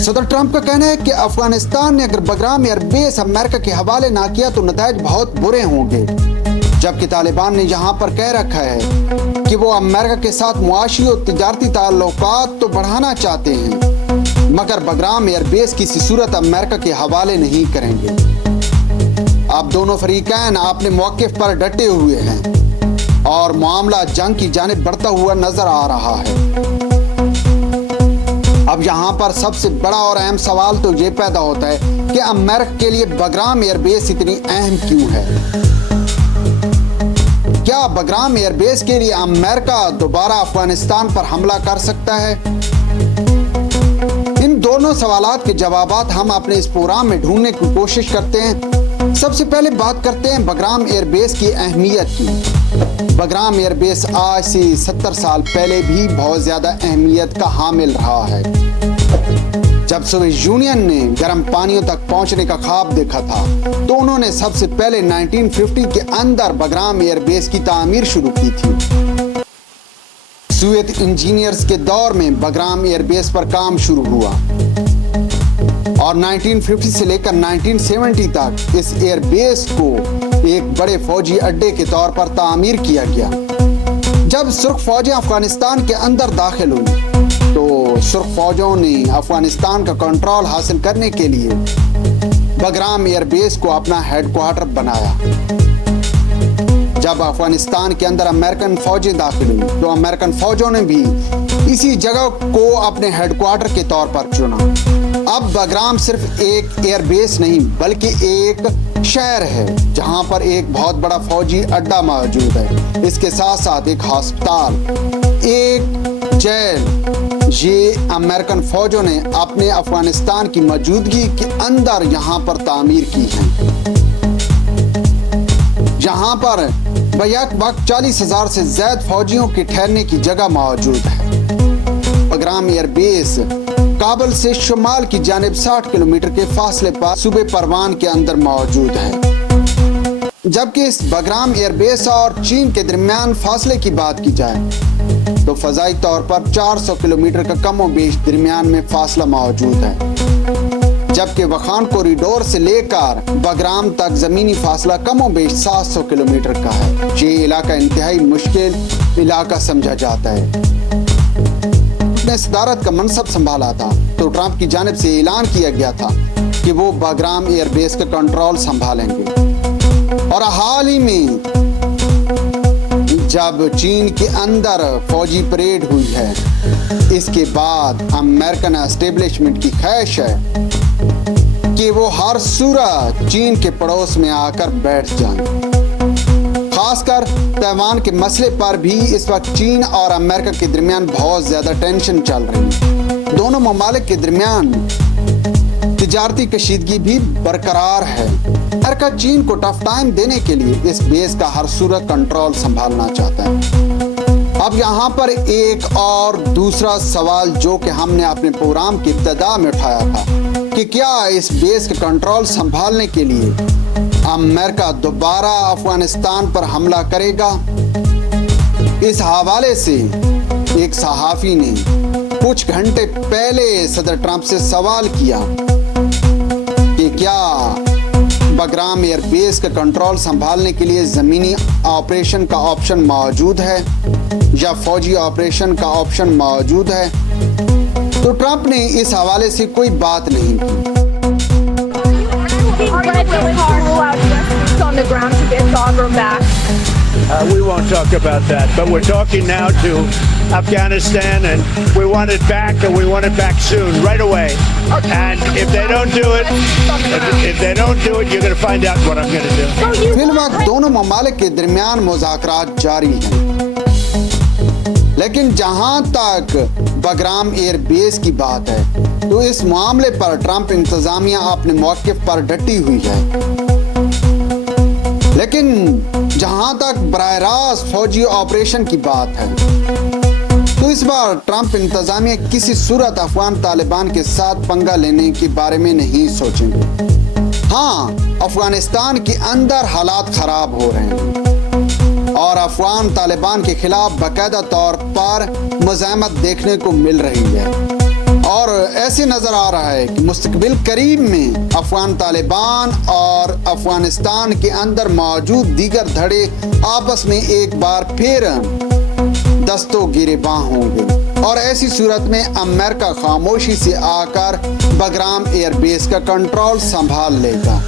صدر ٹرمپ کا کہنا ہے کہ افغانستان نے اگر بگرام ایئر بیس امریکہ کے حوالے نہ کیا تو نتائج بہت برے ہوں گے، جبکہ طالبان نے یہاں پر کہہ رکھا ہے کہ وہ امریکہ کے ساتھ معاشی اور تجارتی تعلقات تو بڑھانا چاہتے ہیں مگر بگرام ایئر بیس کسی صورت امریکہ کے حوالے نہیں کریں گے۔ اب دونوں فریقین اپنے موقف پر ڈٹے ہوئے ہیں اور معاملہ جنگ کی جانب بڑھتا ہوا نظر آ رہا ہے۔ اب یہاں پر سب سے بڑا اور اہم سوال تو یہ پیدا ہوتا ہے کہ امریکہ کے لیے بگرام ایئر بیس اتنی اہم کیوں ہے؟ کیا بگرام ایئر بیس کے لیے امریکہ دوبارہ افغانستان پر حملہ کر سکتا ہے؟ ان دونوں سوالات کے جوابات ہم اپنے اس پروگرام میں ڈھونڈنے کی کوشش کرتے ہیں۔ سب سے پہلے بات کرتے ہیں بگرام ایئر بیس کی اہمیت کی۔ بگرام ایئر بیس آج سے 70 سال پہلے بھی بہت زیادہ اہمیت کا حامل رہا ہے۔ جب سوویت یونین نے گرم پانیوں تک پہنچنے کا خواب دیکھا تھا تو انہوں نے سب سے پہلے 1950 کے اندر بگرام ایئر بیس کی تعمیر شروع کی تھی۔ سوویت انجینئرز کے دور میں بگرام ایئر بیس پر کام شروع ہوا اور 1950 سے لے کر 1970 تک اس ایئر بیس کو ایک بڑے فوجی اڈے کے طور پر تعمیر کیا گیا۔ جب سرخ فوجیں افغانستان کے اندر داخل ہوئی تو سرخ فوجوں نے افغانستان کا کنٹرول حاصل کرنے کے لیے بگرام ایئر بیس کو اپنا ہیڈ کوارٹر بنایا۔ جب افغانستان کے اندر امریکن فوجیں داخل ہوئی تو امریکن فوجوں نے بھی اسی جگہ کو اپنے ہیڈ کوارٹر کے طور پر چنا۔ اب بگرام صرف ایک ایئر بیس نہیں بلکہ ایک شہر ہے جہاں پر ایک بہت بڑا فوجی اڈا موجود ہے، اس کے ساتھ ساتھ ایک ہسپتال، ایک جیل۔ یہ امریکن فوجوں نے اپنے افغانستان کی موجودگی کے اندر یہاں پر تعمیر کی ہے۔ یہاں پر بیک وقت 40,000 سے زائد فوجیوں کے ٹھہرنے کی جگہ موجود ہے۔ بگرام ایئر بیس کابل سے شمال کی جانب 60 کلومیٹر کے فاصلے پر صوبے پروان کے اندر موجود ہے۔ جبکہ اس بگرام ایئر بیس اور چین کے درمیان فاصلے کی بات کی جائے تو فضائی طور پر 400 کلومیٹر کا کم و بیش درمیان میں فاصلہ موجود ہے، جبکہ وخان کوریڈور سے لے کر بگرام تک زمینی فاصلہ کم و بیش 700 کلومیٹر کا ہے۔ یہ علاقہ انتہائی مشکل علاقہ سمجھا جاتا ہے۔ نے صدارت کا منصب سنبھالا تھا تو ٹرمپ کی جانب سے اعلان کیا گیا تھا کہ وہ بگرام ایئر بیس کا کنٹرول سنبھالیں گے، اور حال ہی میں جب چین کے اندر فوجی پریڈ ہوئی ہے اس کے بعد امریکن اسٹیبلشمنٹ کی خواہش ہے کہ وہ ہر صورت چین کے پڑوس میں آ کر بیٹھ جائیں۔ خاص کر تائیوان کے مسئلے پر بھی اس وقت چین اور امریکہ کے درمیان بہت زیادہ ٹینشن چل رہی ہے۔ دونوں ممالک کے درمیان تجارتی کشیدگی بھی برقرار ہے۔ امریکہ چین کو ٹف ٹائم دینے کے لیے اس بیس کا ہر صورت کنٹرول سنبھالنا چاہتا ہے۔ اب یہاں پر ایک اور دوسرا سوال جو کہ ہم نے اپنے پروگرام کی ابتدا میں اٹھایا تھا کہ کیا اس بیس کا کنٹرول سنبھالنے کے لیے امریکہ دوبارہ افغانستان پر حملہ کرے گا؟ اس حوالے سے ایک صحافی نے کچھ گھنٹے پہلے صدر ٹرمپ سے سوال کیا کہ کیا بگرام ایئر بیس کا کنٹرول سنبھالنے کے لیے زمینی آپریشن کا آپشن موجود ہے یا فوجی آپریشن کا آپشن موجود ہے، تو ٹرمپ نے اس حوالے سے کوئی بات نہیں کی۔ We won't talk about that, but we're talking now to Afghanistan, and we want it back, and we want it back soon, right away. And if they don't do it, you're going to find out what I'm going to do. فی الوقت دونوں ممالک کے درمیان مذاکرات جاری ہیں، لیکن جہاں تک بگرام ایئر بیس کی بات ہے تو اس معاملے پر ٹرمپ انتظامیہ اپنے موقف پر ڈٹی ہوئی ہے، لیکن جہاں تک براہ راست فوجی آپریشن کی بات ہے تو اس بار ٹرمپ انتظامیہ کسی صورت افغان طالبان کے ساتھ پنگا لینے کے بارے میں نہیں سوچیں گے۔ ہاں، افغانستان کے اندر حالات خراب ہو رہے ہیں اور افغان طالبان کے خلاف باقاعدہ طور پر مزاحمت دیکھنے کو مل رہی ہے، اور ایسے نظر آ رہا ہے کہ مستقبل قریب میں افغان طالبان اور افغانستان کے اندر موجود دیگر دھڑے آپس میں ایک بار پھر دستوں گریباں ہوں گے، اور ایسی صورت میں امریکہ خاموشی سے آ کر بگرام ایئر بیس کا کنٹرول سنبھال لے گا۔